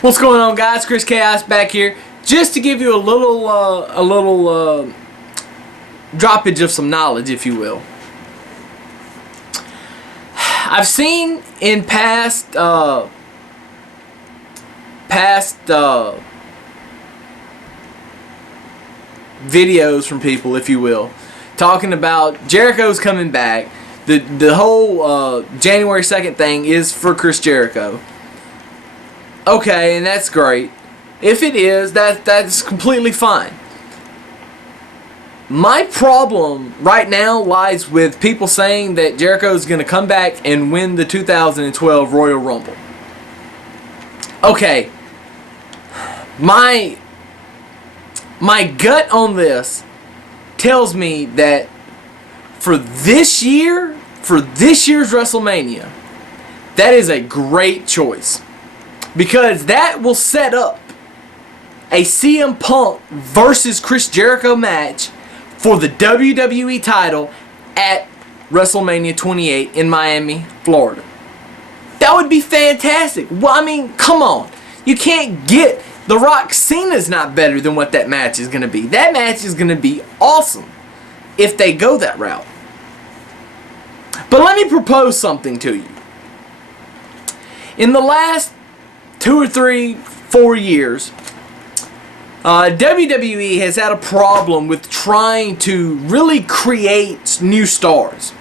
What's going on, guys? Chris Chaos back here, just to give you a little droppage of some knowledge, if you will. I've seen in past videos from people, if you will, talking about Jericho's coming back. The whole January 2nd thing is for Chris Jericho. Okay, and that's great. If it is, that's completely fine. My problem right now lies with people saying that Jericho is going to come back and win the 2012 Royal Rumble. Okay, my gut on this tells me that for this year's WrestleMania, that is a great choice. Because that will set up a CM Punk versus Chris Jericho match for the WWE title at WrestleMania 28 in Miami, Florida. That would be fantastic. Well, I mean, come on. You can't get... The Rock Cena's not better than what that match is going to be. That match is going to be awesome if they go that route. But let me propose something to you. In the last 2 or 3, 4 years, WWE has had a problem with trying to really create new stars.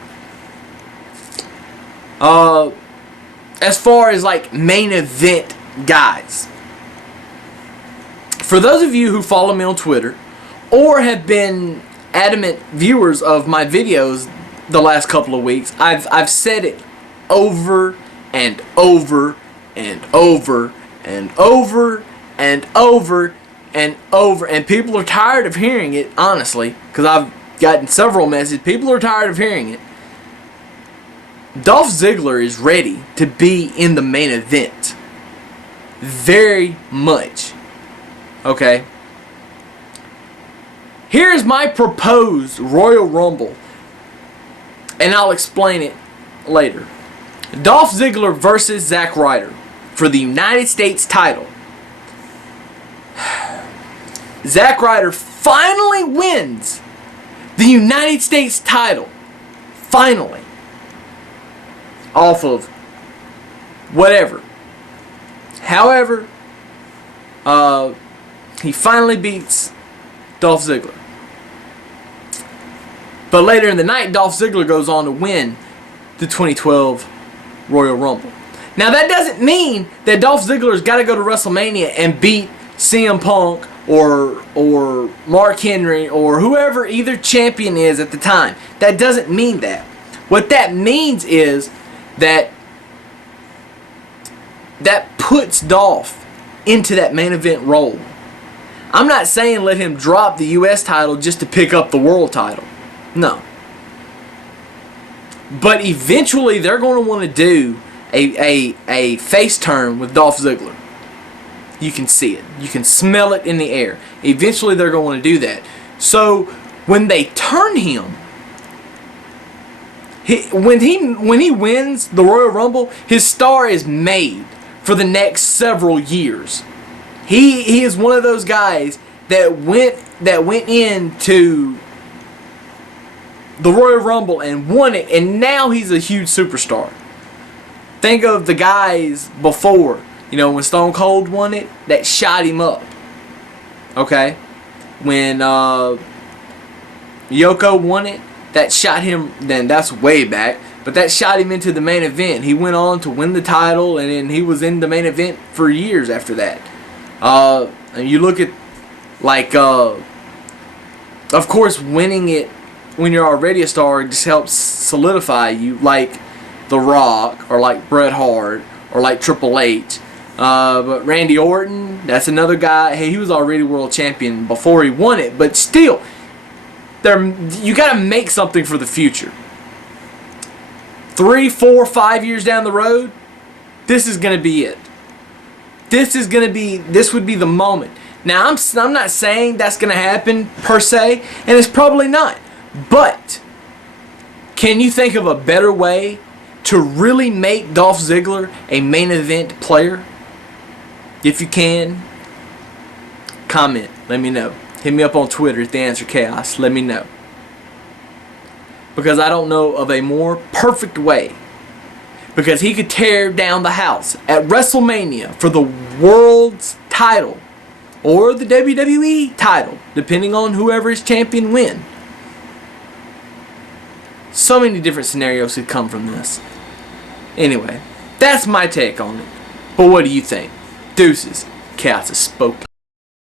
As far as like main event guys. For those of you who follow me on Twitter or have been adamant viewers of my videos the last couple of weeks, I've said it over and over and over and over and over and over, and people are tired of hearing it, honestly, because I've gotten several messages. People are tired of hearing it. Dolph Ziggler is ready to be in the main event. Very much. Okay? Here's my proposed Royal Rumble, and I'll explain it later. Dolph Ziggler versus Zack Ryder for the United States title. Zack Ryder finally wins the United States title. Finally. Off of whatever. However, he finally beats Dolph Ziggler. But later in the night, Dolph Ziggler goes on to win the 2012 Royal Rumble. Now that doesn't mean that Dolph Ziggler's got to go to WrestleMania and beat CM Punk or Mark Henry or whoever either champion is at the time. That doesn't mean that. What that means is that puts Dolph into that main event role. I'm not saying let him drop the US title just to pick up the world title. No. But eventually they're going to want to do a face turn with Dolph Ziggler. You can see it. You can smell it in the air. Eventually they're going to want to do that. So when they turn him, when he wins the Royal Rumble, his star is made for the next several years. He is one of those guys that went into the Royal Rumble and won it, and now he's a huge superstar. Think of the guys before, when Stone Cold won it, that shot him up. Okay? When Yoko won it, that shot him, then that's way back, but that shot him into the main event. He went on to win the title, and then he was in the main event for years after that. And you look at, like, of course, winning it when you're already a star just helps solidify you, like The Rock, or like Bret Hart, or like Triple H. But Randy Orton, that's another guy. Hey, he was already world champion before he won it, but still, you got to make something for the future. 3, 4, 5 years down the road, this is going to be it. This would be the moment. Now, I'm not saying that's going to happen per se, and it's probably not. But can you think of a better way to really make Dolph Ziggler a main event player? If you can, comment. Let me know. Hit me up on Twitter at The Answer Chaos. Let me know. Because I don't know of a more perfect way. Because he could tear down the house at WrestleMania for the world's title. Or the WWE title. Depending on whoever is champion win. So many different scenarios could come from this. Anyway, that's my take on it. But what do you think? Deuces. Chaos has spoken.